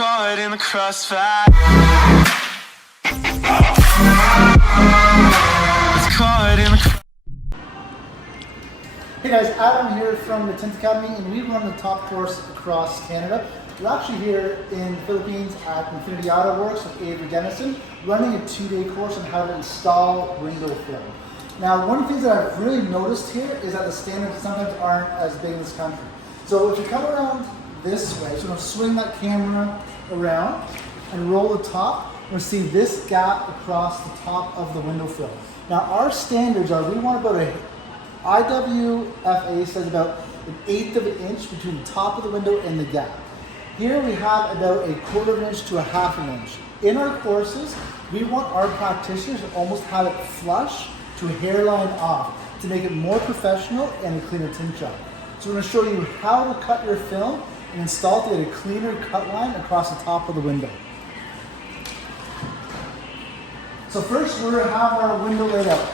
caught in the crossfire. It's caught in the. Hey guys, Adam here from the Tint Academy, and we run the top course across Canada. We're actually here in the Philippines at Infinity Auto Works with Avery Dennison, running a 2-day course on how to install window film. Now, one of the things that I've really noticed here is that the standards sometimes aren't as big in this country. So if you come around this way, so I'm going to swing that camera around and roll the top, we'll see this gap across the top of the window film. Now, our standards are, we want about IWFA says about 1/8 of an inch between the top of the window and the gap. Here we have about 1/4 of an inch to 1/2 an inch. In our courses, we want our practitioners to almost have it flush to a hairline off to make it more professional and a cleaner tint job. So we're going to show you how to cut your film and install it to get a cleaner cut line across the top of the window. So first we're going to have our window laid out.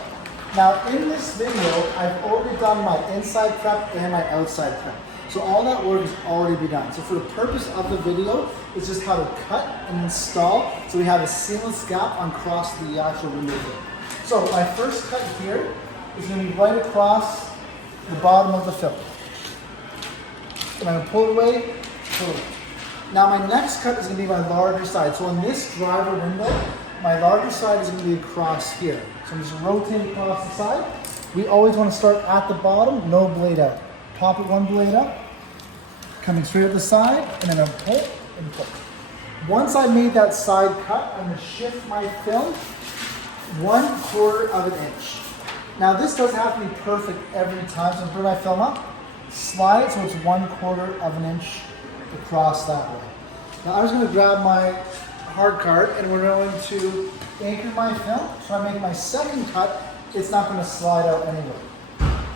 Now in this video, I've already done my inside prep and my outside prep. So all that work has already been done. So for the purpose of the video, it's just how to cut and install so we have a seamless gap across the actual window here. So my first cut here is going to be right across the bottom of the film. And I'm going to pull it away, pull it away. Now my next cut is going to be my larger side. So on this driver window, my larger side is going to be across here. So I'm just rotating across the side. We always want to start at the bottom, no blade out. Pop it one blade up, coming straight at the side, and then I'll pull and pull. Once I made that side cut, I'm going to shift my film 1/4 of an inch. Now this doesn't have to be perfect every time, so I'm going to bring my film up, slide it so it's 1/4 of an inch across that way. Now I'm just going to grab my hard card and we're going to anchor my film. So I'm making my second cut, it's not going to slide out anyway.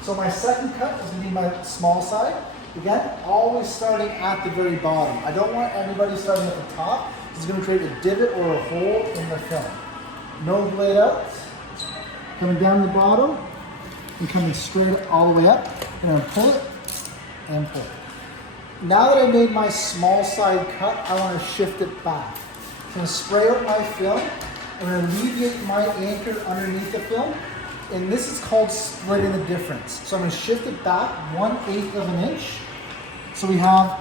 So my second cut is going to be my small side. Again, always starting at the very bottom. I don't want everybody starting at the top. It's going to create a divot or a hole in the film. No blade out. Coming down the bottom and coming straight all the way up. I'm going to pull it and pull it. Now that I made my small side cut, I want to shift it back. I'm going to spray out my film. I'm going to alleviate my anchor underneath the film. And this is called splitting the difference. So I'm going to shift it back 1/8 of an inch. So we have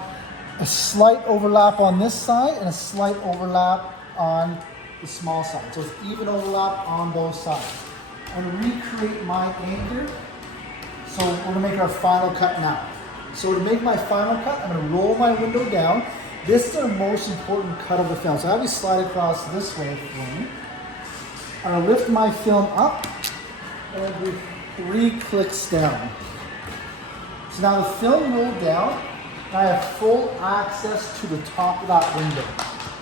a slight overlap on this side and a slight overlap on the small side. So it's even overlap on both sides. I'm going to recreate my anchor. So we're going to make our final cut now. So to make my final cut, I'm going to roll my window down. This is the most important cut of the film. So I always slide across this way for me. I'm going to lift my film up. And it 3 clicks down. So now the film rolled down, and I have full access to the top of that window.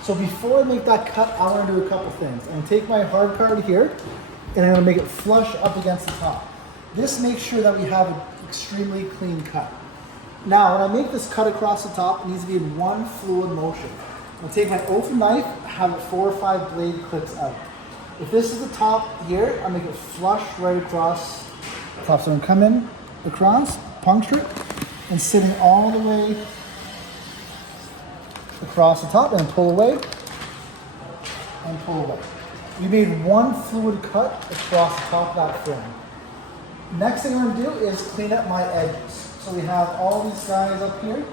So before I make that cut, I want to do a couple things. I'm going to take my hard card here, and I'm going to make it flush up against the top. This makes sure that we have an extremely clean cut. Now, when I make this cut across the top, it needs to be in one fluid motion. I'm going to take my open knife, have it 4 or 5 blade clicks out. If this is the top here, I make it flush right across the top. So I'm going to come in across, puncture it, and sitting all the way across the top, and pull away, and pull away. We made one fluid cut across the top of that film. Next thing I'm going to do is clean up my edges. So we have all these guys up here.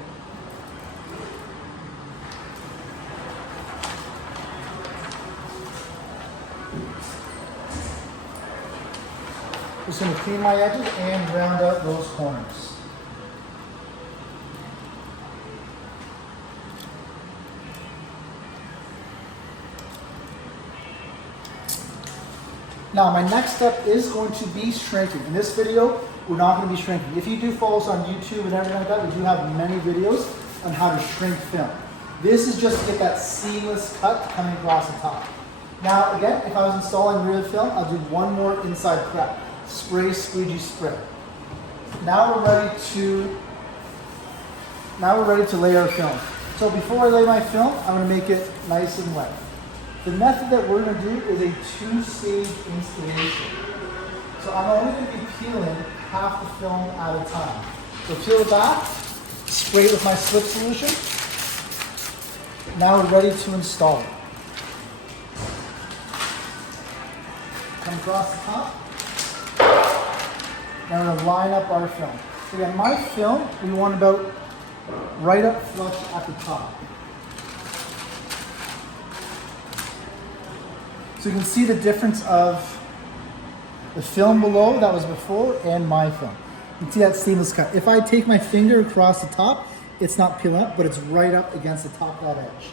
Just going to clean my edges and round out those corners. Now my next step is going to be shrinking. In this video, we're not going to be shrinking. If you do follow us on YouTube and everything like that, we do have many videos on how to shrink film. This is just to get that seamless cut coming across the top. Now again, if I was installing Relift film, I'll do one more inside prep. Spray, squeegee spray. Now we're ready to lay our film. So before I lay my film, I'm going to make it nice and wet. The method that we're going to do is a 2-stage installation. So I'm only going to be peeling half the film at a time. So peel it back, spray it with my slip solution, Now we're ready to install it. Come across the top. Now we're gonna line up our film. So again, my film, we want about right up flush at the top. So you can see the difference of the film below that was before and my film. You can see that seamless cut. If I take my finger across the top, it's not peeling up, but it's right up against the top of that edge.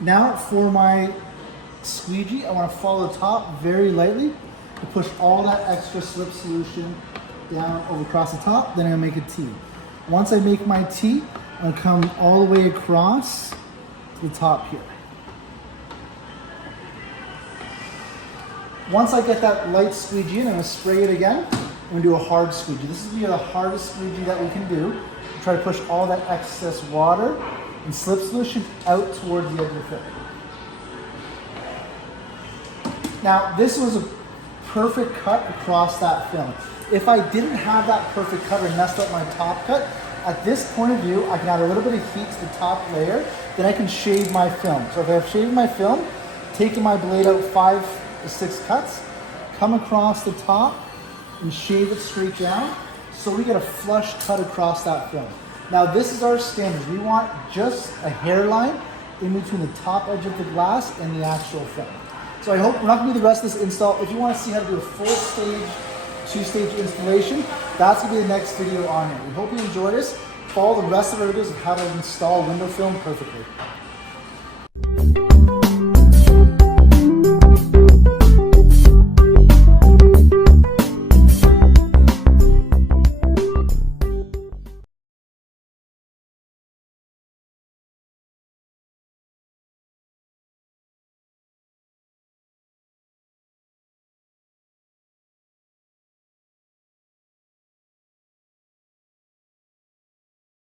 Now for my squeegee, I want to follow the top very lightly to push all that extra slip solution down over across the top. Then I'm gonna make a T. Once I make my T, I'm gonna come all the way across to the top here. Once I get that light squeegee in, I'm gonna spray it again. I'm gonna do a hard squeegee. This is the hardest squeegee that we can do. Try to push all that excess water and slip solution out towards the edge of the film. Now, this was a perfect cut across that film. If I didn't have that perfect cut or messed up my top cut, at this point of view, I can add a little bit of heat to the top layer, then I can shave my film. So if I have shaved my film, taking my blade out 5 to 6 cuts, come across the top and shave it straight down, so we get a flush cut across that film. Now this is our standard. We want just a hairline in between the top edge of the glass and the actual film. So I hope we're not gonna do the rest of this install. If you want to see how to do a full stage, 2-stage installation, that's gonna be the next video on it. We hope you enjoyed this. Follow the rest of our videos of how to install window film perfectly.